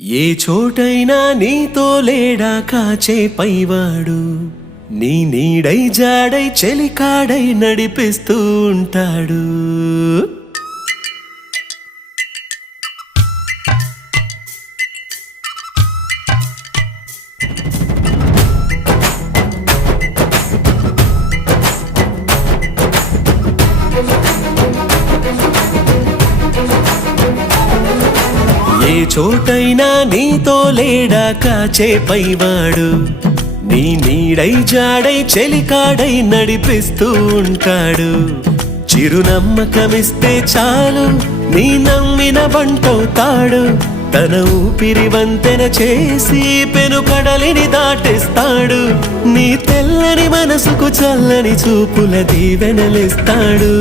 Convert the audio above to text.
ఏ చోటైనా నీతో లేడా కాచే పైవాడు, నీ నీడై జాడై చెలికాడై నడిపిస్తూ ఉంటాడు. ఏ చోటైనా నీతో లేడా కాచే పైవాడు, నీ నీడై జాడై చెలికాడై నడిపిస్తూ ఉంటాడు. చిరునమ్మకమిస్తే చాలు నీ నమ్మిన బంటవుతాడు. తన ఊపిరి వంతెన చేసి పెను కడలిని దాటేస్తాడు. నీ తెల్లని మనసుకు చల్లని చూపుల దీవెనలిస్తాడు.